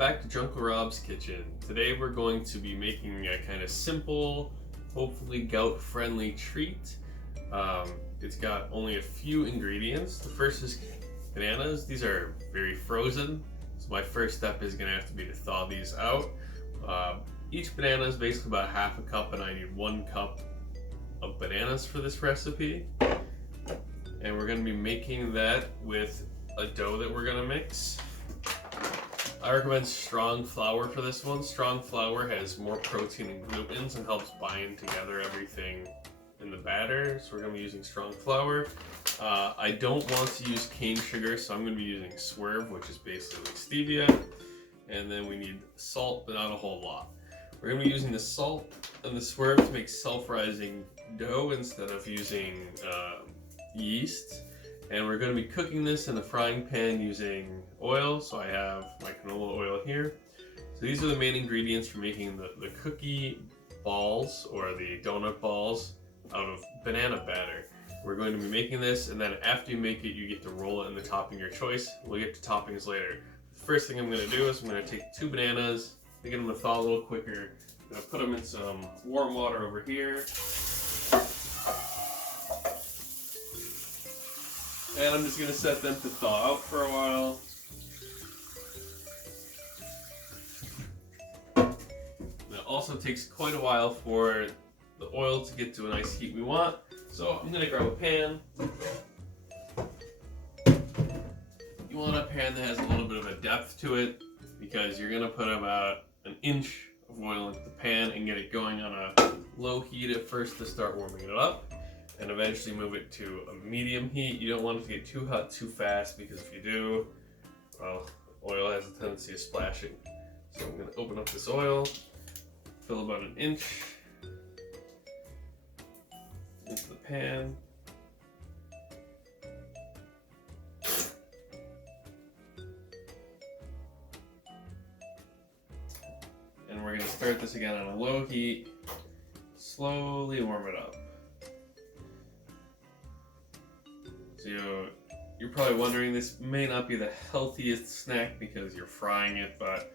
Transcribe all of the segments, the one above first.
back to Jungle Rob's kitchen. Today we're going to be making a kind of simple, hopefully gout-friendly treat. It's got only a few ingredients. The first is bananas. These are very frozen, so my first step is going to have to be to thaw these out. Each banana is basically about half a cup, and I need 1 cup of bananas for this recipe. And we're going to be making that with a dough that we're going to mix. I recommend strong flour for this one. Strong flour has more protein and glutens and helps bind together everything in the batter. So we're going to be using strong flour. I don't want to use cane sugar, so I'm going to be using Swerve, which is basically stevia. And then we need salt, but not a whole lot. We're going to be using the salt and the Swerve to make self-rising dough instead of using yeast. And we're going to be cooking this in a frying pan using oil. So I have my canola oil here. So these are the main ingredients for making the cookie balls or the donut balls out of banana batter. We're going to be making this, and then after you make it, you get to roll it in the topping of your choice. We'll get to toppings later. The first thing I'm going to do is I'm going to take 2 bananas, get them to thaw a little quicker. I'm going to put them in some warm water over here. And I'm just going to set them to thaw out for a while. And it also takes quite a while for the oil to get to a nice heat we want. So I'm going to grab a pan. You want a pan that has a little bit of a depth to it because you're going to put about 1 inch of oil into the pan and get it going on a low heat at first to start warming it up. And eventually move it to a medium heat. You don't want it to get too hot too fast, because if you do, well, oil has a tendency of splashing. So I'm going to open up this oil, fill about 1 inch into the pan. And we're going to start this again on a low heat, slowly warm it up. So you're probably wondering, this may not be the healthiest snack because you're frying it, but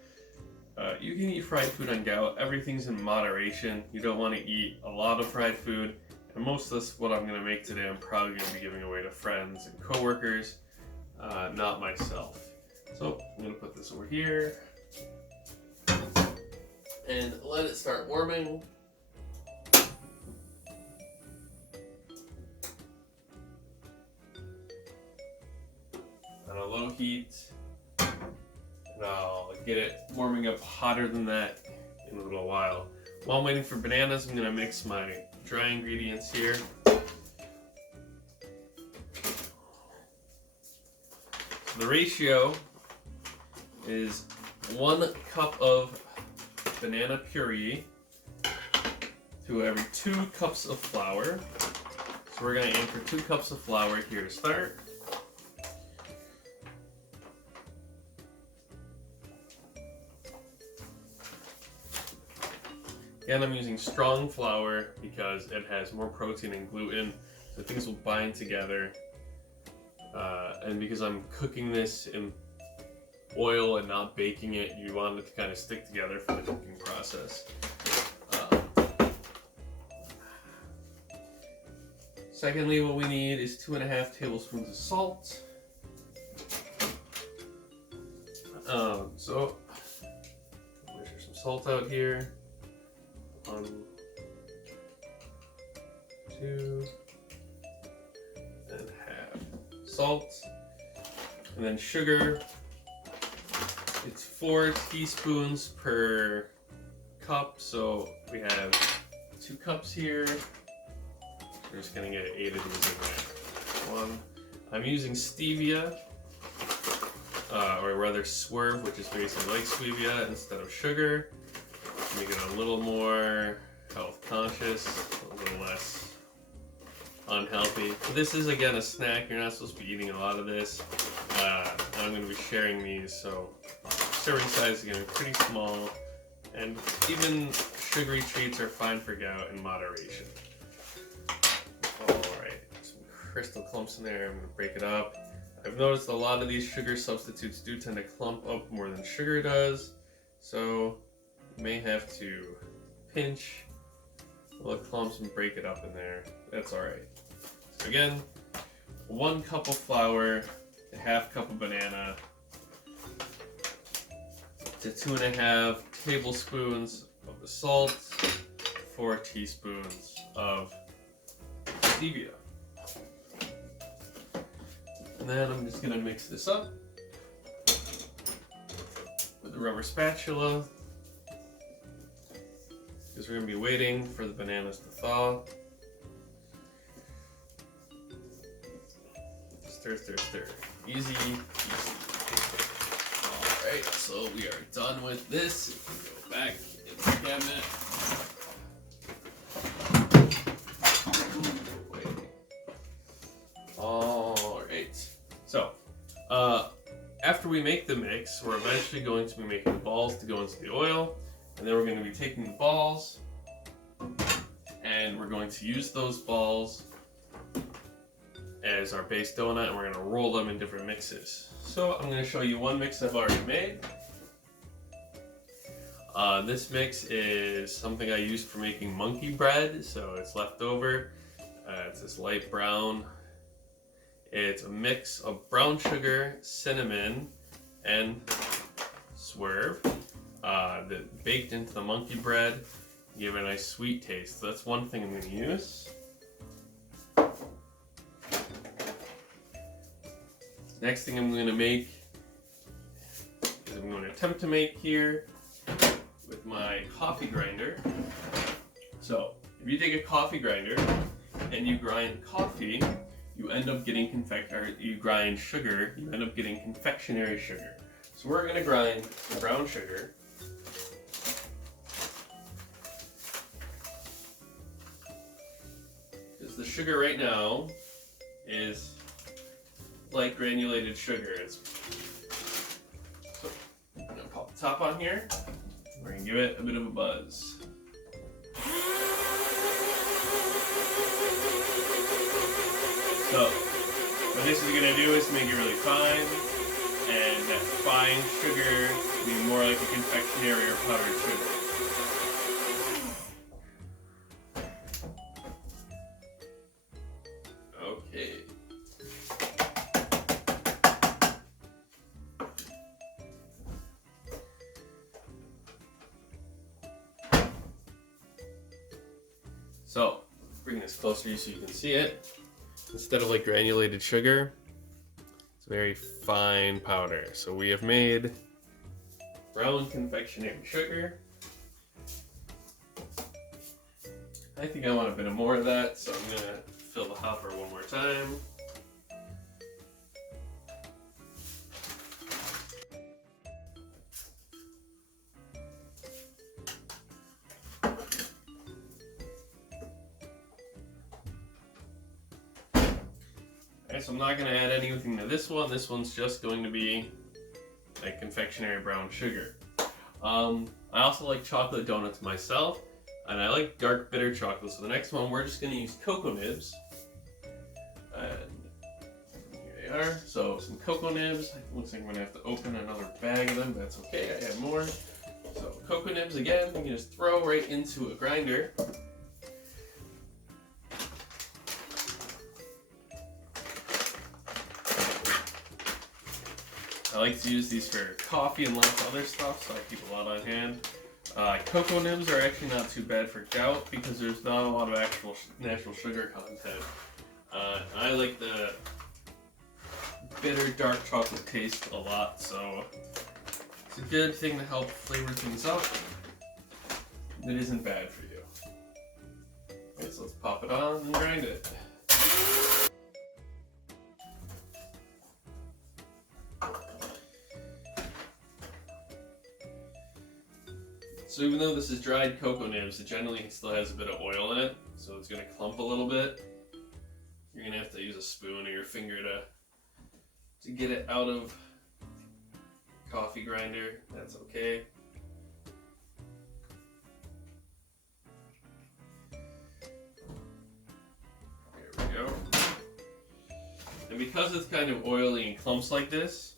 you can eat fried food on gout. Everything's in moderation. You don't want to eat a lot of fried food. And most of this, what I'm going to make today, I'm probably going to be giving away to friends and coworkers, not myself. So I'm going to put this over here and let it start warming. On a low heat, and I'll get it warming up hotter than that in a little while. While I'm waiting for bananas, I'm going to mix my dry ingredients here. So the ratio is 1 cup of banana puree to every 2 cups of flour. So we're going to aim for 2 cups of flour here to start. Again, I'm using strong flour because it has more protein and gluten, so things will bind together. And because I'm cooking this in oil and not baking it, you want it to kind of stick together for the cooking process. Secondly, what we need is 2.5 tablespoons of salt. So, measure some salt out here. 1, 2.5 salt, and then sugar. It's 4 teaspoons per cup, so we have 2 cups here. We're just gonna get 8 of these in there. 1. I'm using stevia, or rather Swerve, which is basically like stevia instead of sugar. Make it a little more health conscious, a little less unhealthy. This is again a snack. You're not supposed to be eating a lot of this. I'm going to be sharing these, so serving size is going to be pretty small, and even sugary treats are fine for gout in moderation. Alright, some crystal clumps in there. I'm going to break it up. I've noticed a lot of these sugar substitutes do tend to clump up more than sugar does, so you may have to pinch little clumps and break it up in there. That's alright. So again, 1 cup of flour, a half cup of banana, to 2.5 tablespoons of the salt, 4 teaspoons of stevia. And then I'm just gonna mix this up with a rubber spatula, because we're gonna be waiting for the bananas to thaw. Stir, stir, stir. Easy, easy. Alright, so we are done with this. We can go back in the cabinet. Alright, so after we make the mix, we're eventually going to be making balls to go into the oil, and then we're going to be taking the balls and we're going to use those balls as our base donut, and we're going to roll them in different mixes. So I'm going to show you one mix I've already made. This mix is something I used for making monkey bread, so it's left over. It's this light brown. It's a mix of brown sugar, cinnamon, and swerve that baked into the monkey bread. Give it a nice sweet taste. So that's one thing I'm going to use. Next thing I'm going to make is I'm going to attempt to make here with my coffee grinder. So if you take a coffee grinder and you grind coffee, you end up getting you grind sugar, you end up getting confectionery sugar. So we're going to grind the brown sugar. Because the sugar right now is like granulated sugar. So I'm going to pop the top on here. We're going to give it a bit of a buzz. So what this is going to do is make it really fine, and that fine sugar will be more like a confectionery or powdered sugar. Okay. So bring this closer so you can see it. Instead of like granulated sugar, it's very fine powder. So we have made brown confectionery sugar. I think I want a bit more of that, so I'm gonna fill the hopper one more time. So I'm not going to add anything to this one. This one's just going to be like confectionery brown sugar. I also like chocolate donuts myself, and I like dark bitter chocolate. So the next one, we're just going to use cocoa nibs. And here they are. So some cocoa nibs. Looks like I'm going to have to open another bag of them. That's okay. I have more. So cocoa nibs again, you can just throw right into a grinder. I like to use these for coffee and lots of other stuff, so I keep a lot on hand. Cocoa nibs are actually not too bad for gout because there's not a lot of actual natural sugar content. I like the bitter dark chocolate taste a lot, so it's a good thing to help flavor things up. It isn't bad for you. Okay, so let's pop it on and grind it. So even though this is dried cocoa nibs, it generally still has a bit of oil in it, so it's going to clump a little bit. You're going to have to use a spoon or your finger to get it out of coffee grinder. That's okay. There we go. And because it's kind of oily and clumps like this,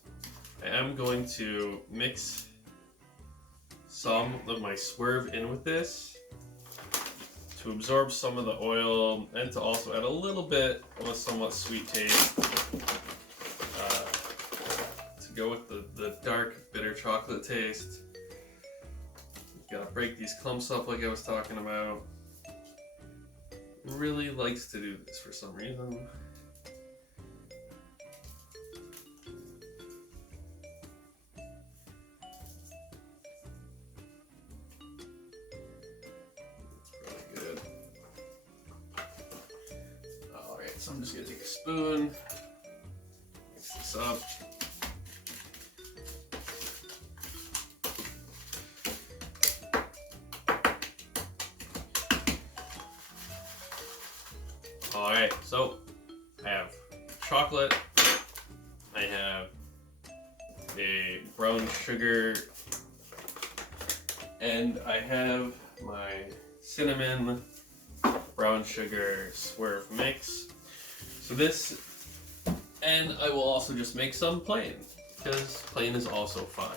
I am going to mix some of my swerve in with this to absorb some of the oil and to also add a little bit of a somewhat sweet taste to go with the dark, bitter chocolate taste. You gotta break these clumps up like I was talking about. It really likes to do this for some reason. So I'm just going to take a spoon, mix this up. Alright, so I have chocolate, I have a brown sugar, and I have my cinnamon brown sugar swerve mix. So this, and I will also just make some plain, because plain is also fine.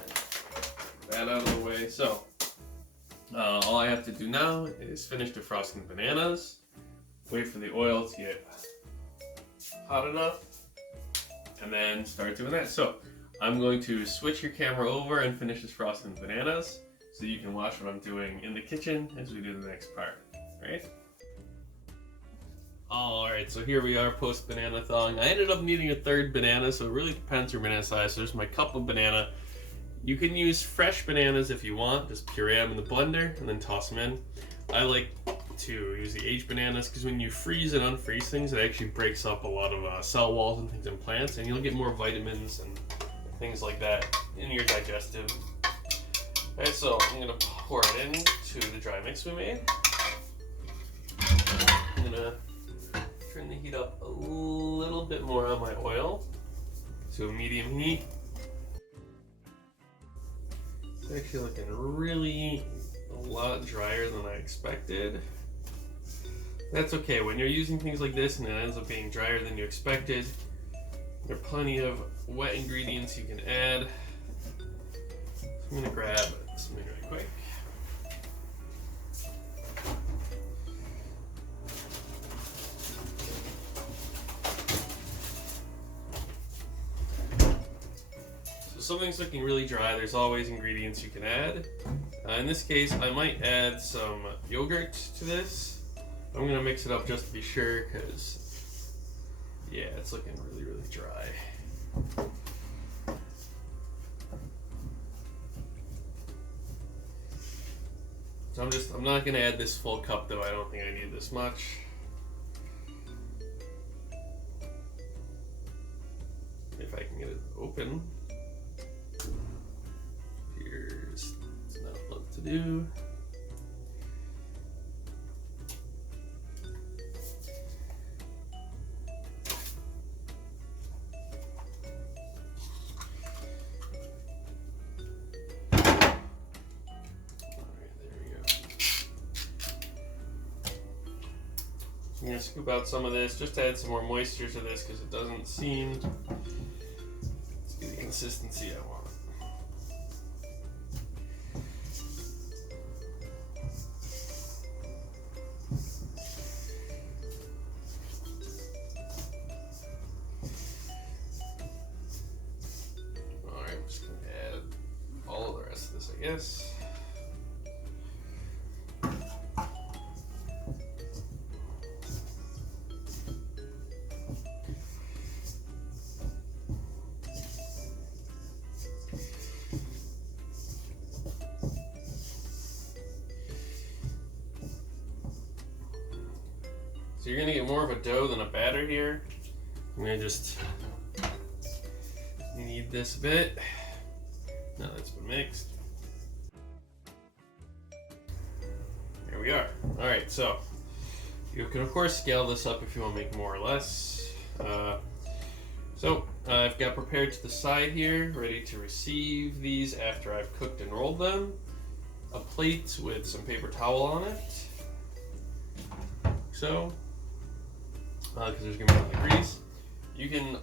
That out of the way. So, all I have to do now is finish defrosting the bananas, wait for the oil to get hot enough, and then start doing that. So, I'm going to switch your camera over and finish defrosting the bananas, so you can watch what I'm doing in the kitchen as we do the next part, right? Alright, so here we are post banana thawing. I ended up needing a third banana, so it really depends your banana size. So there's my cup of banana. You can use fresh bananas if you want, just puree them in the blender and then toss them in. I like to use the aged bananas because when you freeze and unfreeze things, it actually breaks up a lot of cell walls and things in plants, and you'll get more vitamins and things like that in your digestive. Alright, so I'm going to pour it into the dry mix we made. I'm going to turn the heat up a little bit more on my oil to a medium heat. It's actually looking really a lot drier than I expected. That's okay. When you're using things like this and it ends up being drier than you expected, there are plenty of wet ingredients you can add. So I'm going to grab something really quick. Something's looking really dry, there's always ingredients you can add. In this case, I might add some yogurt to this. I'm going to mix it up just to be sure because, yeah, it's looking really, really dry. So I'm not going to add this full cup though, I don't think I need this much. If I can get it open. Here's not what to do. I'm going to scoop out some of this just to add some more moisture to this because it doesn't seem to be the consistency I want. Alright, I'm just going to add all of the rest of this, I guess. So you're gonna get more of a dough than a batter here. I'm gonna just knead this a bit. Now that's been mixed. There we are. All right, so you can of course scale this up if you want to make more or less. I've got prepared to the side here, ready to receive these after I've cooked and rolled them. A plate with some paper towel on it. So, because there's gonna be a lot of grease. You can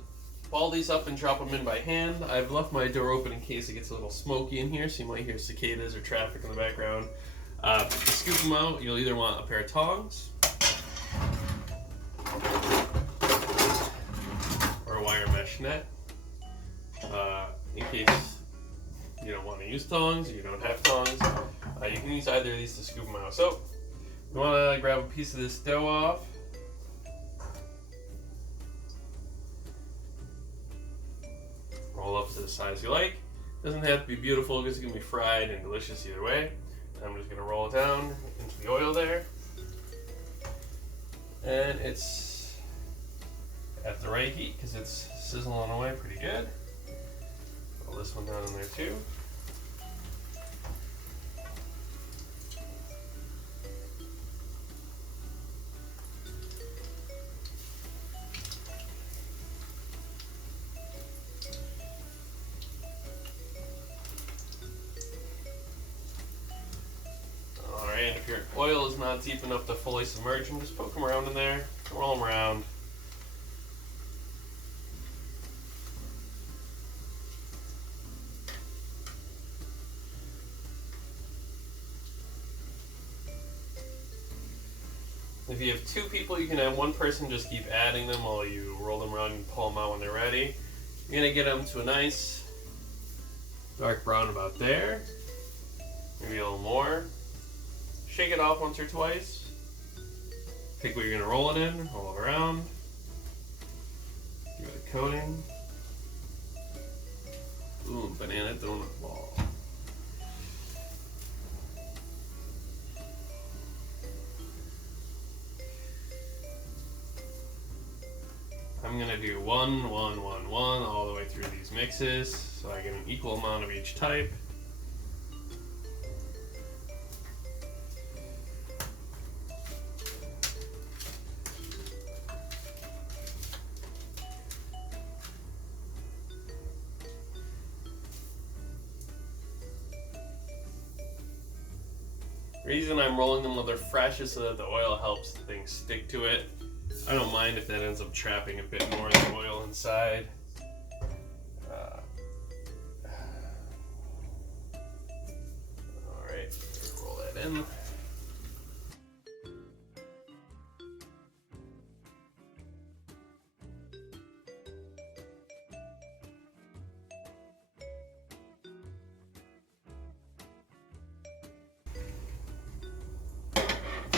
ball these up and drop them in by hand. I've left my door open in case it gets a little smoky in here, so you might hear cicadas or traffic in the background. To scoop them out, you'll either want a pair of tongs or a wire mesh net. In case you don't want to use tongs or you don't have tongs, you can use either of these to scoop them out. So you want to grab a piece of this dough off. Roll up to the size you like. Doesn't have to be beautiful because it can be fried and delicious either way. I'm just going to roll it down into the oil there. And it's at the right heat because it's sizzling away pretty good. Roll this one down in there too. And if your oil is not deep enough to fully submerge them, just poke them around in there, roll them around. If you have two people, you can have one person just keep adding them while you roll them around and pull them out when they're ready. You're going to get them to a nice dark brown about there, maybe a little more. Shake it off once or twice. Pick what you're going to roll it in, roll it around. Give it a coating. Ooh, banana donut ball. I'm going to do 1, 1, 1, 1 all the way through these mixes so I get an equal amount of each type. The reason I'm rolling them while they're fresh is so that the oil helps things stick to it. I don't mind if that ends up trapping a bit more of the oil inside. Alright, roll that in.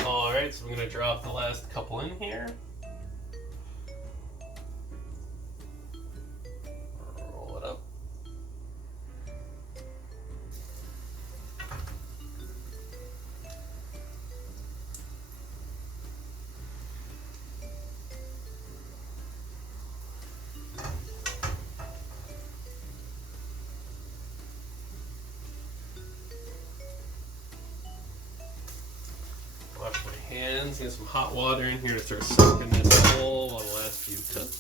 Alright, so I'm going to drop the last couple in here. Roll it up. Wash my hands, get some hot water in here to start soaking this whole while the last few cook.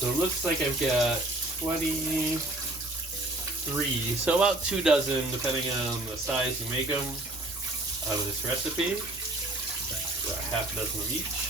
So it looks like I've got 23, so about 2 dozen, depending on the size you make them, out of this recipe. About half a dozen of each.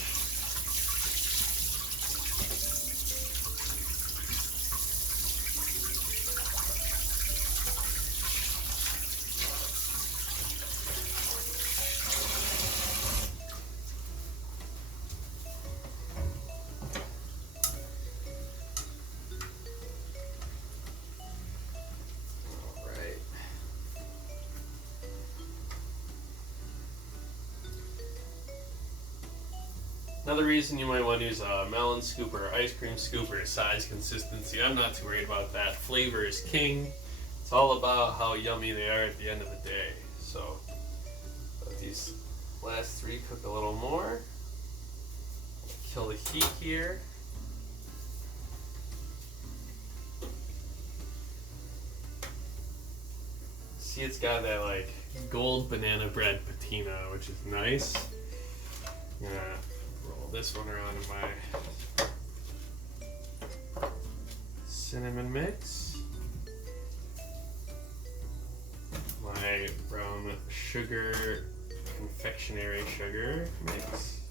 Another reason you might want to use a melon scoop or ice cream scoop or size consistency. I'm not too worried about that. Flavor is king. It's all about how yummy they are at the end of the day. So let these last 3 cook a little more. Kill the heat here. See, it's got that like gold banana bread patina, which is nice. Yeah. Roll this one around in my cinnamon mix. My brown sugar, confectionery sugar mix.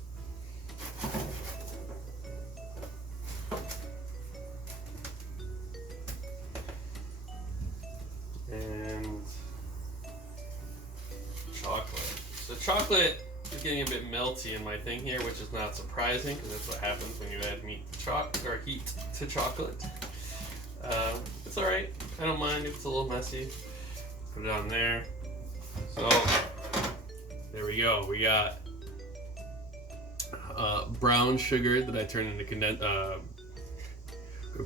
chocolate is getting a bit melty in my thing here, which is not surprising because that's what happens when you add heat to chocolate. It's all right. I don't mind if it's a little messy. Put it on there. So there we go. We got brown sugar that I turned into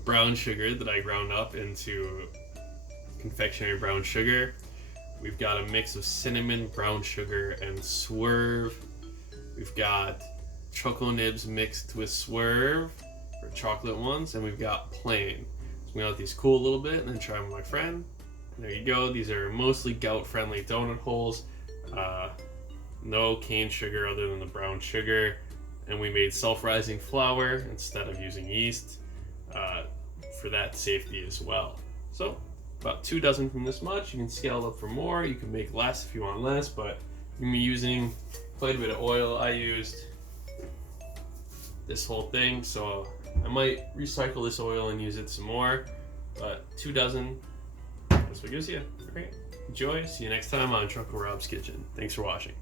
brown sugar that I ground up into confectionery brown sugar. We've got a mix of cinnamon, brown sugar, and Swerve. We've got Choco Nibs mixed with Swerve for chocolate ones, and we've got plain. So I'm gonna let these cool a little bit and then try them with my friend. There you go. These are mostly gout-friendly donut holes. No cane sugar other than the brown sugar. And we made self-rising flour instead of using yeast for that safety as well. So about 2 dozen from this much. You can scale it up for more. You can make less if you want less, but you're gonna be using quite a bit of oil. I used this whole thing, so I might recycle this oil and use it some more, but 2 dozen, that's what gives you. All right, enjoy. See you next time on Truckle Rob's Kitchen. Thanks for watching.